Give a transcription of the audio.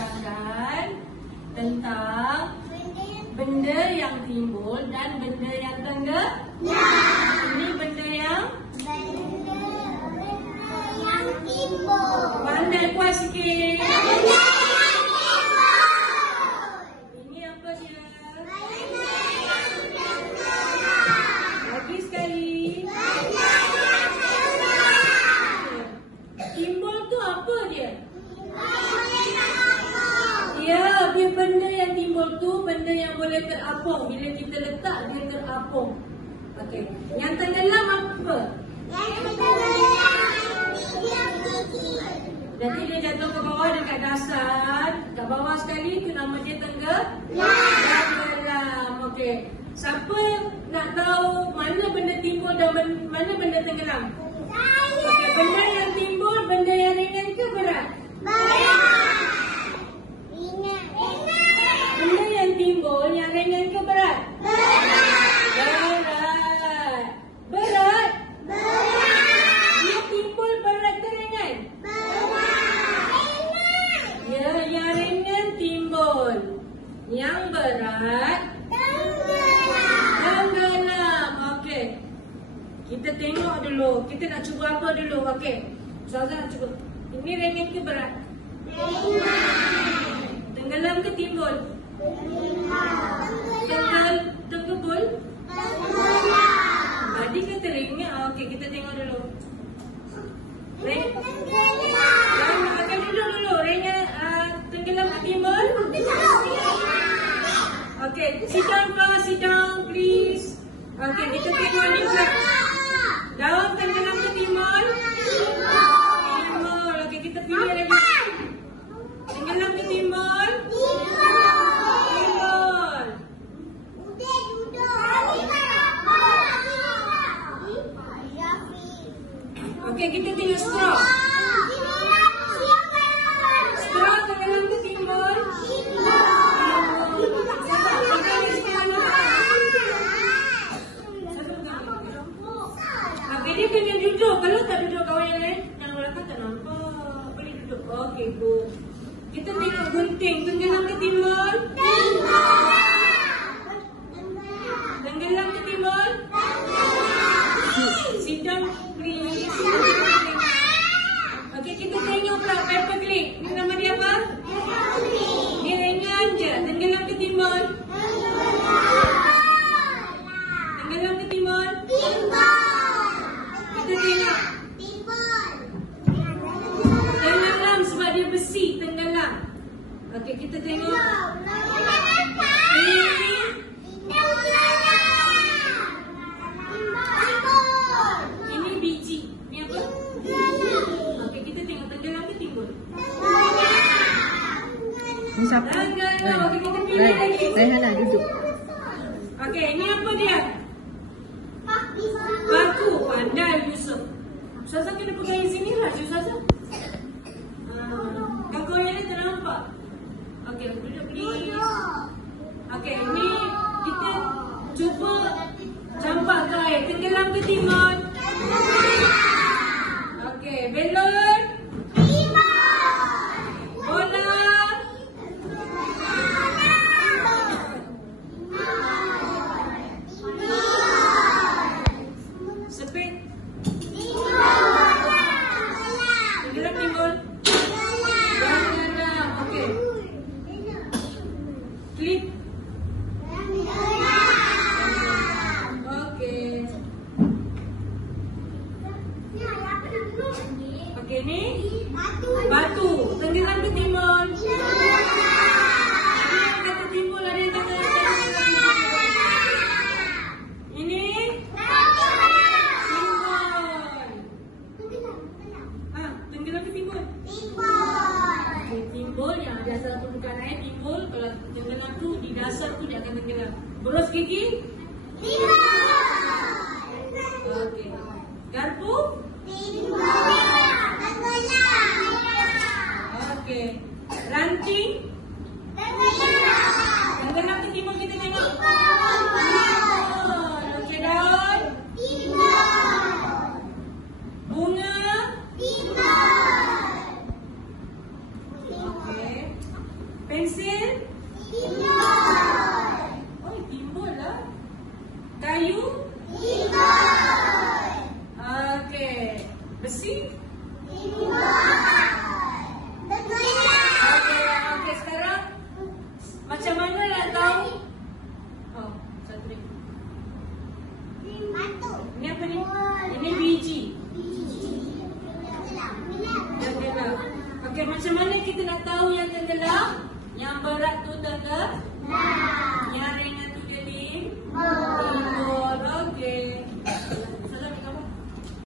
terangkan tentang benda yang timbul dan benda yang tenggelam. Ini benda yang timbul. Pandai puas sikit. Ini apa dia? Lagi sekali. Timbul tu apa dia? Ya, dia benda yang timbul tu benda yang boleh terapung. Bila kita letak dia terapung. Okey. Yang tenggelam apa? Jadi dia jatuh ke bawah dekat dasar. Kat bawah sekali tu nama dia tenggelam. Okey. Siapa nak tahu mana benda timbul dan mana benda tenggelam? Okey, benda yang timbul, benda yang ringan ke berat? Benda yang timbul, yang ringan ke berat? Berat. Dia timbul berat ke ringan? Ya, yang ringan timbul. Yang berat tenggelam. Okey. Kita tengok dulu. Kita nak cuba apa dulu? Okey. Ustazah nak cuba. Ini ringan ke berat? Tenggelam ke timbul? Tenggelam. Tadi kata ringan. Okey, kita tengok dulu. Akan duduk dulu. Ringan, tenggelam ke timbul? Okey, sit down please. Okey, kita tengok ni pula. Daun tenggelam ke timbul? Timbul. Okey, kita pilih lagi. Tenggelam ke timbul? Timbul. Okey, kita tengok straw. Straw tenggelam ke timbul? Okey, dia kena duduk. Kalau tak duduk kawan yang lain, yang belakang tak nampak. Boleh duduk. Okey, good. Kita tengok gunting. Tenggelam ke timbul? Tenggelam ke timbul? Sit down please. Okey, kita tengok pula paperclip. Ni nama dia apa? Dia ringan je. Tenggelam ke timbul? Tenggelam ke timbul? Kita tengok. Tenggelam sebab dia besi. Tenggelam. Okey, kita tengok. Ini biji. Ni apa? Okey, kita tengok tenggelam ke timbul? Ni siapa? Tenggelam. Okey, kita pilih lagi. Rehana duduk. Okey, ni apa dia? Paku. Pandai Yusuf. Ustazah kena pegang sini lah, Ustazah. Paku yang ni tak nampak. Okey, duduk please. Okey, ni kita cuba campak ke air. Tenggelam ke timbul? Okey, belon. Bola. Sepit. Tenggelam timbul? Tenggelam. Okey. Klip. Okey. Okey, ni batu. Tenggelam ke timbul? Ada yang kata timbul, ada yang kata ini timbul. Tenggelam ke timbul? Okay, timbul yang ada asal permukaan air timbul. Kalau tenggelam tu di dasar tu dia akan tenggelam. Boros gigi? Okey. Garpu? Okey. Ranting? Tenggelam ke timbul kita tengok? Okey, daun? Bunga? Okey. Pensil? Timbul. Oh, timbul lah. Kayu? Timbul. Okey. Besi? Okey, sekarang macam mana nak tahu? Oh, satu lagi. Ini apa ni? Ini biji. Tenggelam. Okey, macam mana kita nak tahu yang tenggelam? Yang berat tu tenggelam? Yang ringan